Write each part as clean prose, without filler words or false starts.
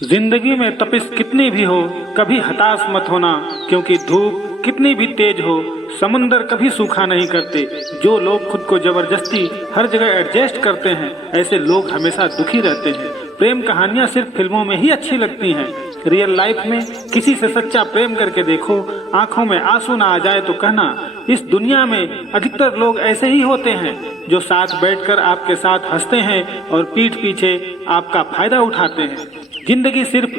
जिंदगी में तपिश कितनी भी हो कभी हताश मत होना, क्योंकि धूप कितनी भी तेज हो समुंदर कभी सूखा नहीं करते। जो लोग खुद को जबरदस्ती हर जगह एडजस्ट करते हैं, ऐसे लोग हमेशा दुखी रहते हैं। प्रेम कहानियां सिर्फ फिल्मों में ही अच्छी लगती हैं। रियल लाइफ में किसी से सच्चा प्रेम करके देखो, आंखों में आंसू ना आ जाए तो कहना। इस दुनिया में अधिकतर लोग ऐसे ही होते हैं जो साथ बैठकर आपके साथ हंसते हैं और पीठ पीछे आपका फायदा उठाते हैं। जिंदगी सिर्फ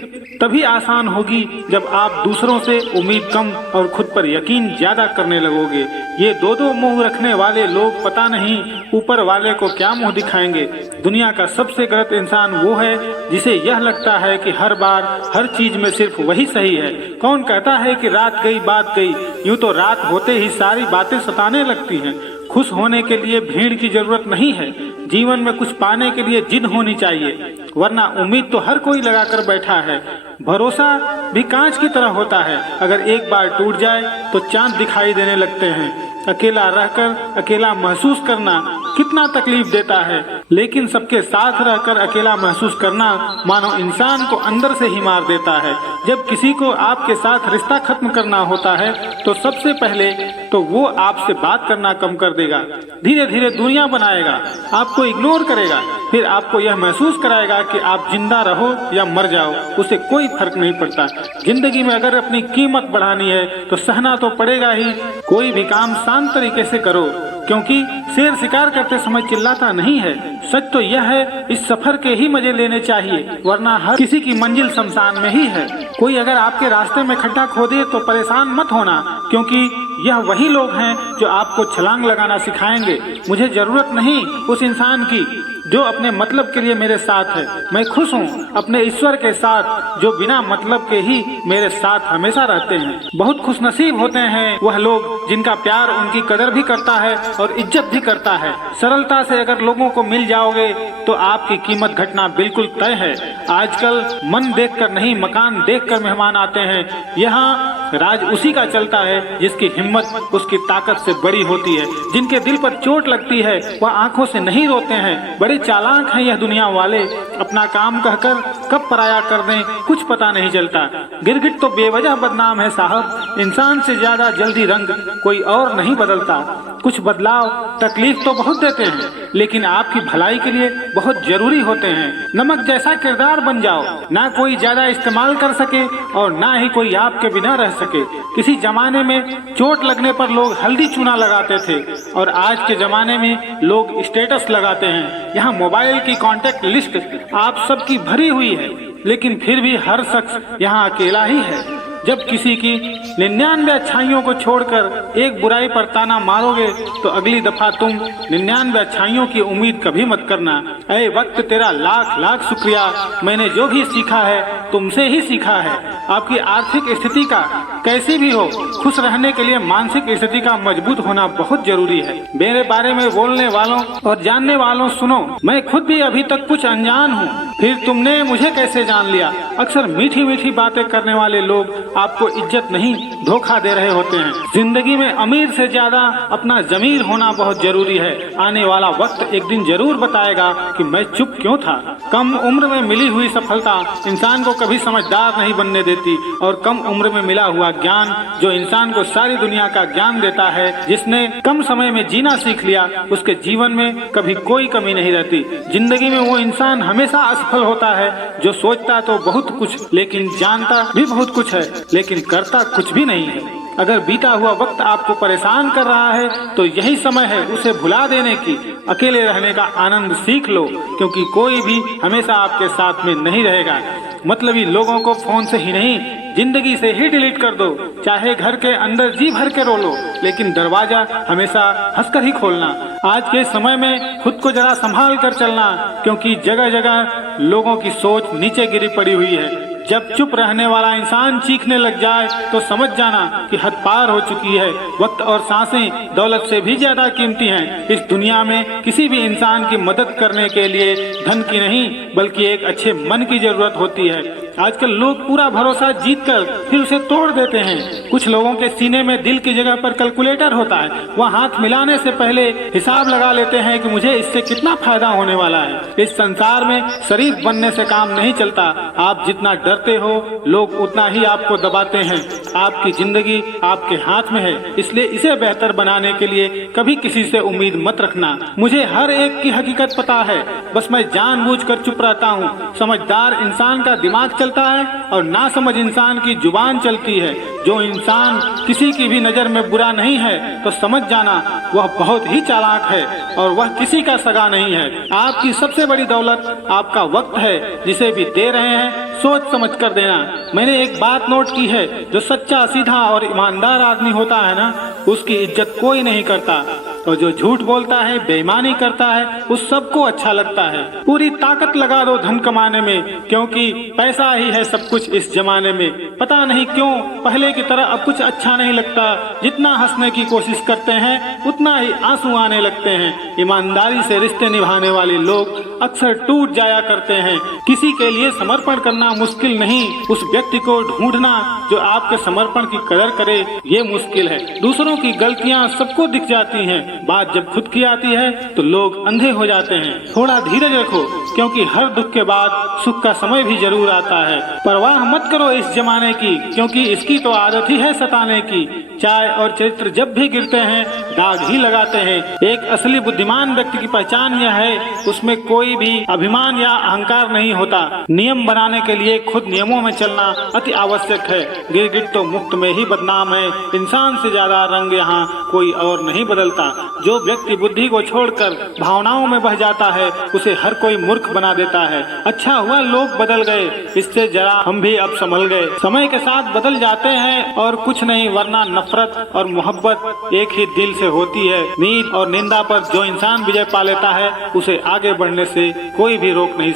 तभी आसान होगी जब आप दूसरों से उम्मीद कम और खुद पर यकीन ज्यादा करने लगोगे। ये दो मुंह रखने वाले लोग पता नहीं ऊपर वाले को क्या मुंह दिखाएंगे। दुनिया का सबसे गलत इंसान वो है जिसे यह लगता है कि हर बार हर चीज में सिर्फ वही सही है। कौन कहता है कि रात गई बात गई, यूं तो रात होते ही सारी बातें सताने लगती हैं। खुश होने के लिए भीड़ की जरूरत नहीं है, जीवन में कुछ पाने के लिए जिद होनी चाहिए, वरना उम्मीद तो हर कोई लगा कर बैठा है। भरोसा भी कांच की तरह होता है, अगर एक बार टूट जाए तो चांद दिखाई देने लगते हैं। अकेला रहकर अकेला महसूस करना कितना तकलीफ देता है, लेकिन सबके साथ रहकर अकेला महसूस करना मानो इंसान को अंदर से ही मार देता है। जब किसी को आपके साथ रिश्ता खत्म करना होता है तो सबसे पहले तो वो आपसे बात करना कम कर देगा, धीरे धीरे दूरियां बनाएगा, आपको इग्नोर करेगा, फिर आपको यह महसूस कराएगा कि आप जिंदा रहो या मर जाओ, उसे कोई फर्क नहीं पड़ता। जिंदगी में अगर अपनी कीमत बढ़ानी है तो सहना तो पड़ेगा ही। कोई भी काम शांत तरीके से करो, क्योंकि शेर शिकार करते समय चिल्लाता नहीं है। सच तो यह है, इस सफर के ही मजे लेने चाहिए, वरना हर किसी की मंजिल शमशान में ही है। कोई अगर आपके रास्ते में खड्डा खोदे तो परेशान मत होना, क्योंकि यह वही लोग हैं जो आपको छलांग लगाना सिखाएंगे। मुझे जरूरत नहीं उस इंसान की जो अपने मतलब के लिए मेरे साथ है। मैं खुश हूँ अपने ईश्वर के साथ जो बिना मतलब के ही मेरे साथ हमेशा रहते हैं। बहुत खुशनसीब होते हैं वह लोग जिनका प्यार उनकी कदर भी करता है और इज्जत भी करता है। सरलता से अगर लोगों को मिल जाओगे तो आपकी कीमत घटना बिल्कुल तय है। आजकल मन देखकर नहीं मकान देखकर मेहमान आते हैं। यहाँ राज उसी का चलता है जिसकी हिम्मत उसकी ताकत से बड़ी होती है। जिनके दिल पर चोट लगती है वह आंखों से नहीं रोते हैं। बड़े चालाक हैं यह दुनिया वाले, अपना काम कहकर कब पराया कर दें कुछ पता नहीं चलता। गिरगिट तो बेवजह बदनाम है साहब, इंसान से ज्यादा जल्दी रंग कोई और नहीं बदलता। कुछ बदलाव तकलीफ तो बहुत देते हैं, लेकिन आपकी भलाई के लिए बहुत जरूरी होते हैं। नमक जैसा किरदार बन जाओ, ना कोई ज्यादा इस्तेमाल कर सके और ना ही कोई आपके बिना रह सके। किसी जमाने में चोट लगने पर लोग हल्दी चूना लगाते थे और आज के जमाने में लोग स्टेटस लगाते हैं। यहाँ मोबाइल की कांटेक्ट लिस्ट आप सबकी भरी हुई है, लेकिन फिर भी हर शख्स यहाँ अकेला ही है। जब किसी की 99 अच्छाइयों को छोड़कर एक बुराई पर ताना मारोगे तो अगली दफा तुम 99 अच्छाइयों की उम्मीद कभी मत करना। ऐ वक्त तेरा लाख लाख शुक्रिया, मैंने जो भी सीखा है तुमसे ही सीखा है। आपकी आर्थिक स्थिति का कैसी भी हो, खुश रहने के लिए मानसिक स्थिति का मजबूत होना बहुत जरूरी है। मेरे बारे में बोलने वालों और जानने वालों सुनो, मैं खुद भी अभी तक कुछ अनजान हूँ, फिर तुमने मुझे कैसे जान लिया। अक्सर मीठी मीठी बातें करने वाले लोग आपको इज्जत नहीं धोखा दे रहे होते हैं। जिंदगी में अमीर से ज्यादा अपना जमीर होना बहुत जरूरी है। आने वाला वक्त एक दिन जरूर बताएगा कि मैं चुप क्यों था। कम उम्र में मिली हुई सफलता इंसान को कभी समझदार नहीं बनने देती, और कम उम्र में मिला हुआ ज्ञान जो इंसान को सारी दुनिया का ज्ञान देता है। जिसने कम समय में जीना सीख लिया उसके जीवन में कभी कोई कमी नहीं रहती। जिंदगी में वो इंसान हमेशा असफल होता है जो सोचता तो बहुत कुछ लेकिन जानता भी बहुत कुछ है, लेकिन करता कुछ भी नहीं है। अगर बीता हुआ वक्त आपको परेशान कर रहा है तो यही समय है उसे भुला देने की। अकेले रहने का आनंद सीख लो, क्योंकि कोई भी हमेशा आपके साथ में नहीं रहेगा। मतलबी लोगों को फोन से ही नहीं जिंदगी से ही डिलीट कर दो। चाहे घर के अंदर जी भर के रो लो, लेकिन दरवाजा हमेशा हंसकर ही खोलना। आज के समय में खुद को जरा संभाल कर चलना, क्योंकि जगह जगह लोगों की सोच नीचे गिरी पड़ी हुई है। जब चुप रहने वाला इंसान चीखने लग जाए तो समझ जाना कि हद पार हो चुकी है। वक्त और सांसें दौलत से भी ज्यादा कीमती हैं। इस दुनिया में किसी भी इंसान की मदद करने के लिए धन की नहीं बल्कि एक अच्छे मन की जरूरत होती है। आजकल लोग पूरा भरोसा जीतकर फिर उसे तोड़ देते हैं। कुछ लोगों के सीने में दिल की जगह पर कैलकुलेटर होता है। वह हाथ मिलाने से पहले हिसाब लगा लेते हैं कि मुझे इससे कितना फायदा होने वाला है। इस संसार में शरीफ बनने से काम नहीं चलता। आप जितना डरते हो लोग उतना ही आपको दबाते हैं। आपकी जिंदगी आपके हाथ में है, इसलिए इसे बेहतर बनाने के लिए कभी किसी से उम्मीद मत रखना। मुझे हर एक की हकीकत पता है, बस मैं जानबूझकर चुप रहता हूँ। समझदार इंसान का दिमाग चलता है और नासमझ इंसान की जुबान चलती है। जो इंसान किसी की भी नजर में बुरा नहीं है तो समझ जाना वह बहुत ही चालाक है और वह किसी का सगा नहीं है। आपकी सबसे बड़ी दौलत आपका वक्त है। जिसे भी दे रहे हैं सोच समझ कर देना। मैंने एक बात नोट की है, जो सच्चा सीधा और ईमानदार आदमी होता है ना, उसकी इज्जत कोई नहीं करता और जो झूठ बोलता है, बेईमानी करता है, उस सबको अच्छा लगता है। पूरी ताकत लगा दो धन कमाने में, क्योंकि पैसा ही है सब कुछ इस जमाने में। पता नहीं क्यों पहले की तरह अब कुछ अच्छा नहीं लगता। जितना हंसने की कोशिश करते हैं उतना ही आंसू आने लगते हैं। ईमानदारी से रिश्ते निभाने वाले लोग अक्सर टूट जाया करते हैं। किसी के लिए समर्पण करना मुश्किल नहीं, उस व्यक्ति को ढूंढना जो आपके समर्पण की कदर करे ये मुश्किल है। दूसरों की गलतियाँ सबको दिख जाती हैं, बात जब खुद की आती है तो लोग अंधे हो जाते हैं। थोड़ा धीरज रखो, क्योंकि हर दुख के बाद सुख का समय भी जरूर आता है। परवाह मत करो इस जमाने की, क्योंकि इसकी तो आदत ही है सताने की। चाय और चरित्र जब भी गिरते हैं दाग ही लगाते हैं। एक असली बुद्धिमान व्यक्ति की पहचान यह है, उसमें कोई भी अभिमान या अहंकार नहीं होता। नियम बनाने के लिए खुद नियमों में चलना अति आवश्यक है। गिरगिट तो मुफ्त में ही बदनाम है। इंसान से ज्यादा रंग यहाँ कोई और नहीं बदलता। जो व्यक्ति बुद्धि को छोड़कर भावनाओं में बह जाता है उसे हर कोई मूर्ख बना देता है। अच्छा हुआ लोग बदल गए, इससे जरा हम भी अब संभल गए। समय के साथ बदल जाते हैं और कुछ नहीं, वरना नफरत और मोहब्बत एक ही दिल से होती है। नींद और निंदा पर जो इंसान विजय पा लेता है उसे आगे बढ़ने से कोई भी रोक नहीं